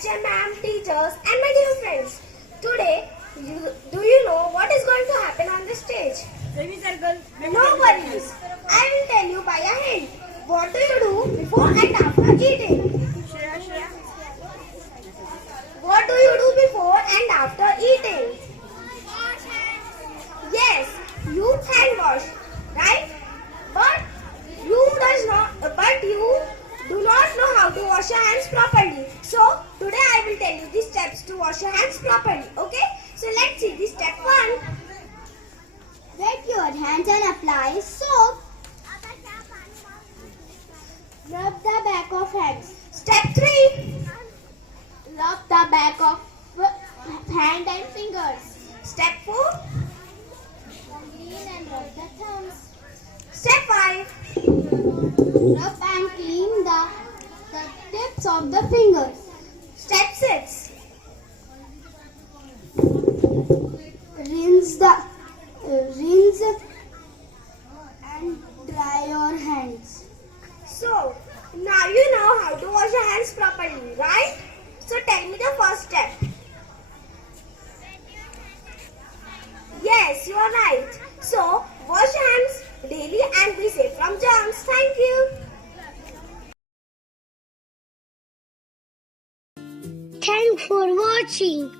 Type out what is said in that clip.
teacher, ma'am, teachers and my dear friends. Today, do you know what is going to happen on the stage? No worries. I will tell you by a hint. What do you do before and after eating? What do you do before and after eating? Yes, you hand wash, right? But you do not know how to wash your hands properly. So today I will tell you the steps to wash your hands properly. Okay? So let's see the step 1. Wet your hands and apply soap. Rub the back of hands. Step 3. Rub the back of hand and fingers. Step 4. Clean and rub the thumbs. Step 5. Rub and clean the tips of the fingers. Step 6. Rinse and dry your hands. So now you know how to wash your hands properly, right? So tell me the first step. Yes, you are right. So wash your hands daily and be safe from germs. Thank you. Thanks for watching.